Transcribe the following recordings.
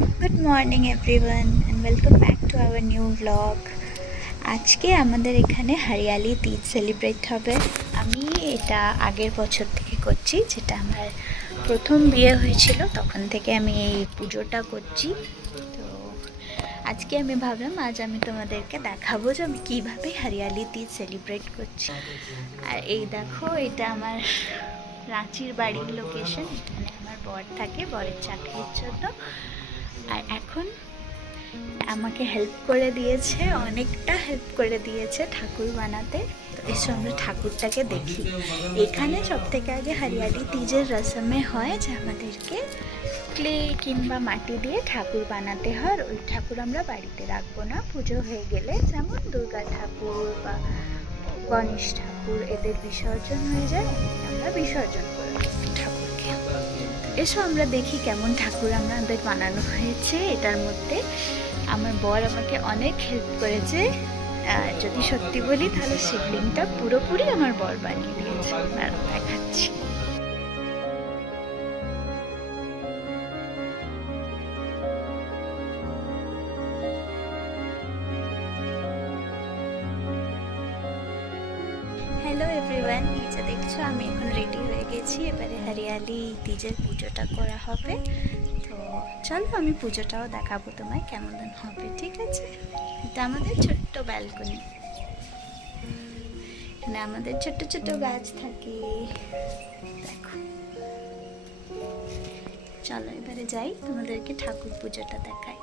Good morning everyone and welcome back to our new blog. আজকে আমাদের এখানে হরিয়ালি তিজ celebrate হবে। আমি এটা আগের বছর থেকে করছি, যেটা আমার প্রথম বিয়ে হয়েছিল তখন থেকে আমি এই পুজোটা করছি। তো আজকে আমি ভাবলাম আজ আমি তোমাদেরকে দেখাবো যে আমি কীভাবে হরিয়ালি তিজ সেলিব্রেট করছি। আর এই দেখো, এটা আমার রাঁচির বাড়ির লোকেশন। এখানে আমার বর থাকে, বরের চাকরির জন্য। আর এখন আমাকে হেল্প করে দিয়েছে, অনেকটা হেল্প করে দিয়েছে ঠাকুর বানাতে। তো এসো আমরা ঠাকুরটাকে দেখি। এখানে সব থেকে আগে হরিয়ালি তিজের রসমে হয় যে আমাদেরকে ক্লে কিংবা মাটি দিয়ে ঠাকুর বানাতে হয়। আর ওই ঠাকুর আমরা বাড়িতে রাখবো না, পুজো হয়ে গেলে যেমন দুর্গা ঠাকুর বা গণেশ ঠাকুর এদের বিসর্জন হয়ে যায়, আমরা বিসর্জন করে ঠাকুরকে। এসো আমরা দেখি কেমন ঠাকুর আমাদের বানানো হয়েছে। এটার মধ্যে আমার বর আমাকে অনেক হেল্প করেছে। যদি সত্যি বলি তাহলে শিবলিংটা পুরোপুরি আমার বর বানিয়ে দিয়েছে। দেখাচ্ছি। হ্যালো এভরিওয়ান, এই যে দেখছো আমি এখন রেডি হয়ে গেছি। এবারে হরিয়ালি তিজের পুজোটা করা হবে। তো চলো আমি পুজোটাও দেখাবো তোমায় কেমন হবে, ঠিক আছে? এটা আমাদের ছোট্ট ব্যালকনি। এখানে আমাদের ছোট্ট ছোট্ট গাছ থাকে, দেখো। চলো এবারে যাই, তোমাদেরকে ঠাকুর পুজোটা দেখাই।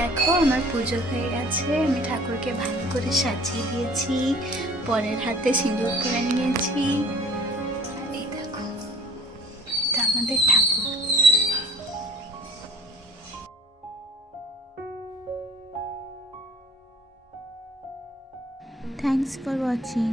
দেখো আমার পুজো হয়ে গেছে। আমি ঠাকুরকে ভালো করে সাজিয়ে দিয়েছি, পরের হাতে সিঁদুর পরে নিয়েছি। এই দেখো, এটা আমাদের ঠাকুর। Thanks for watching.